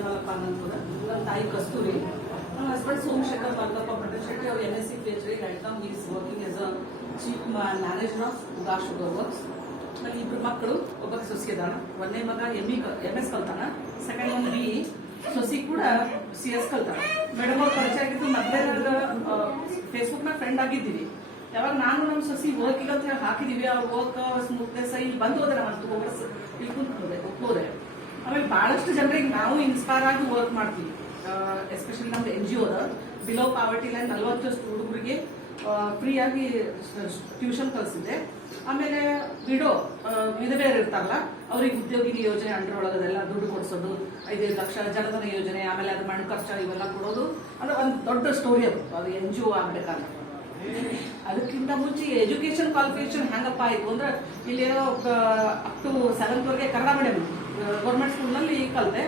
ಪದಮಲಪ್ಪ ಅನ್ನೋದು. ನನ್ನ ತಾಯಿ ಕಸ್ತೂರಿ, ನನ್ನ ಹಸ್ಬೆಂಡ್ ಸೋಮಶೇಖರ್ ಮಲ್ಕಪ್ಪ ಭಟ್ಟಶೆಟ್ಟಿ. ಅವರು NSC PhD. Right now he is working as a chief manager of ಉದಾ ಶುಗರ್ ವರ್ಕ್ಸ್. ನನ್ನ ಇಬ್ಬರು ಮಕ್ಕಳು, ಒಬ್ಬ ಸೊಸಿ ಅದಾನ. ಒಂದನೇ ಮಗ MS ಕಲ್ತಾನ, ಸೆಕೆಂಡ್ ಒನ್ BE. ಸೊಸಿ ಕೂಡ CS ಕಲ್ತಾನ. ಮೇಡಮ್ ಅವ್ರ ಪರಿಚಯ ಆಗಿದ್ದು ಮೊದಲೇ ಫೇಸ್ಬುಕ್ ನ ಫ್ರೆಂಡ್ ಆಗಿದ್ದೀವಿ. ಯಾವಾಗ ನಾನು ನಮ್ಮ ಸೊಸಿ ವರ್ಕಿಗೆ ಅಂತ ಹೇಳಿ ಹಾಕಿದೀವಿ, ಆ ವರ್ಕ್ ಸ್ಮೂತ್ನೆಸ್ ಇಲ್ಲಿ ಬಂದು ಹೋದ್ರೆ ನಾವು ಇಲ್ಲಿ ಕುಂತ್ಕೋದೆ. ಆಮೇಲೆ ಬಹಳಷ್ಟು ಜನರಿಗೆ ನಾವು ಇನ್ಸ್ಪೈರ್ ಆಗಿ ವರ್ಕ್ ಮಾಡ್ತೀವಿ. ಎಸ್ಪೆಷಲಿ ನಮ್ದು NGO ಬಿಲೋ ಪಾವರ್ಟಿ ಲೈನ್ 40 ಹುಡುಗರಿಗೆ ಫ್ರೀ ಆಗಿ ಟ್ಯೂಷನ್ ಕಲಿಸಿದೆ. ಆಮೇಲೆ ವಿಧವೆಯರು ಇರ್ತಾರಲ್ಲ, ಅವ್ರಿಗೆ ಉದ್ಯೋಗಿನಿ ಯೋಜನೆ ಅಂಡರ್ ಒಳಗದೆಲ್ಲ ದುಡ್ಡು ಕೊಡಿಸೋದು, 5 ಲಕ್ಷ ಜನಧನ ಯೋಜನೆ, ಆಮೇಲೆ ಅದು ಮಣ್ಣು ಖರ್ಚು ಇವೆಲ್ಲ ಕೊಡೋದು. ಅದು ಒಂದು ದೊಡ್ಡ ಸ್ಟೋರಿ ಅದು NGO ಆಗ್ಬೇಕಾದ್ರೆ. ಅದಕ್ಕಿಂತ ಮುಂಚೆ ಎಜುಕೇಶನ್ ಕ್ವಾಲಿಫಿಕೇಶನ್ ಹೆಂಗಪ್ಪ ಆಯ್ತು ಅಂದ್ರೆ, ಇಲ್ಲೇನೋ ಅಪ್ ಟು 7th ವರೆಗೆ ಕನ್ನಡ ಮೀಡಿಯಂ ಗೌರ್ಮೆಂಟ್ ಸ್ಕೂಲ್ನಲ್ಲಿ ಕಲಿತೆ.